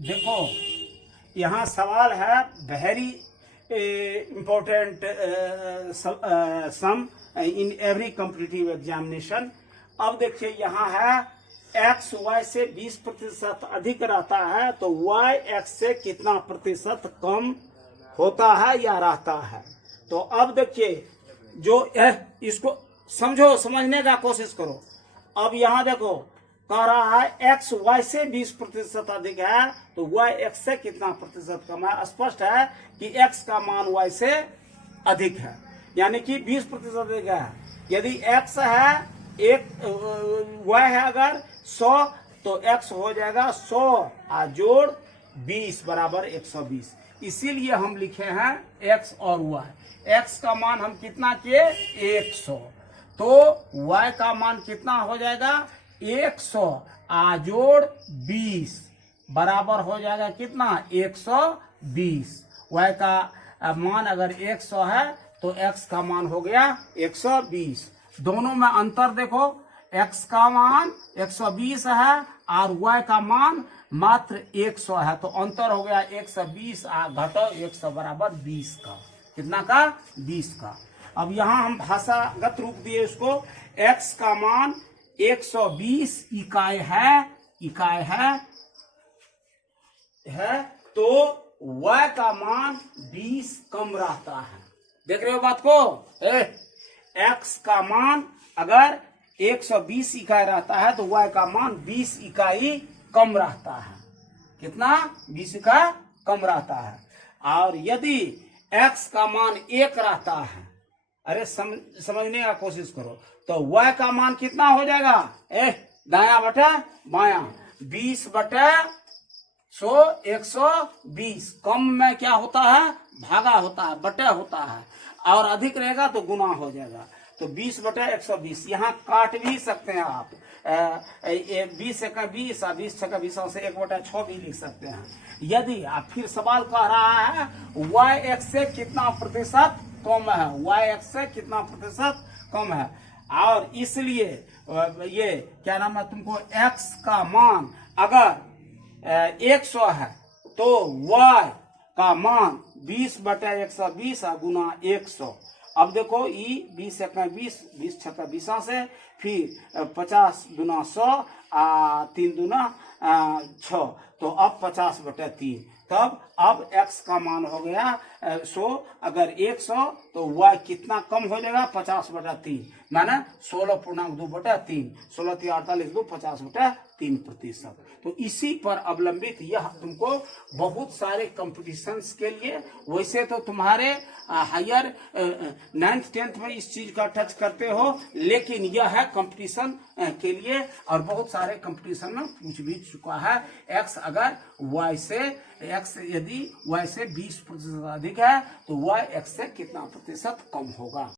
देखो यहाँ सवाल है very important sum in every competitive examination. अब देखिए यहाँ है एक्स वाई से 20% अधिक रहता है तो वाई एक्स से कितना प्रतिशत कम होता है या रहता है। तो अब देखिए जो इसको समझो, समझने का कोशिश करो। अब यहाँ देखो कह रहा है एक्स वाई से 20% अधिक है तो वाई एक्स से कितना प्रतिशत कम है। स्पष्ट है कि एक्स का मान वाई से अधिक है, यानी कि 20% अधिक है। यदि एक्स है एक, वाई है अगर 100 तो एक्स हो जाएगा 100 जोड़ 20 बराबर 120। इसीलिए हम लिखे हैं एक्स और वाई। एक्स का मान हम कितना किए 100, तो y का मान कितना हो जाएगा 100 जोड़ 20 बराबर हो जाएगा कितना 120। y का मान अगर 100 है तो x का मान हो गया 120। दोनों में अंतर देखो, x का मान 120 है और y का मान मात्र 100 है, तो अंतर हो गया 120 घटो 100 बराबर 20 का। कितना का 20 का। अब यहाँ हम भाषागत रूप दिए उसको, x का मान 120 इकाई है तो y का मान 20 कम रहता है। देख रहे हो बात को? x का मान अगर 120 इकाई रहता है तो y का मान 20 इकाई कम रहता है। कितना 20 इकाई कम रहता है। और यदि x का मान 1 रहता है, अरे समझने का कोशिश करो, तो y का मान कितना हो जाएगा दाया बटे बाया 20 बटे 100 120। कम में क्या होता है भागा होता है, बटे होता है, और अधिक रहेगा तो गुना हो जाएगा। तो 20 बटे 120 यहाँ काट भी सकते हैं आप। 20 से 20 और 20 से 20 से 1/6 भी लिख सकते हैं। यदि आप फिर सवाल कह रहा है y x से कितना प्रतिशत कम है, y x से कितना प्रतिशत कम है, और इसलिए ये क्या नाम है तुमको x का मान अगर 100 है तो y का मान 20 बटे 120 गुना 100। अब देखो 20 1 20 20 6 20 से फिर 50 दूना 100 3 दूना 6, तो अब 50 बटे 3। तब अब x का मान हो गया 100, अगर 100 तो y कितना कम हो जाएगा 50 बटा 3, माने 16.2 बटा 3, 16 3 48 2 50 बटा 3%। तो इसी पर अवलंबित यह तुमको बहुत सारे कंपटीशंस के लिए, वैसे तो तुम्हारे हायर 9th 10th में इस चीज का टच करते हो, लेकिन यह है कंपटीशन के लिए, और बहुत सारे कंपटीशन में पूछ भी चुका है। x अगर y से x यदि y से 20% अधिक है तो y x से कितना प्रतिशत कम होगा।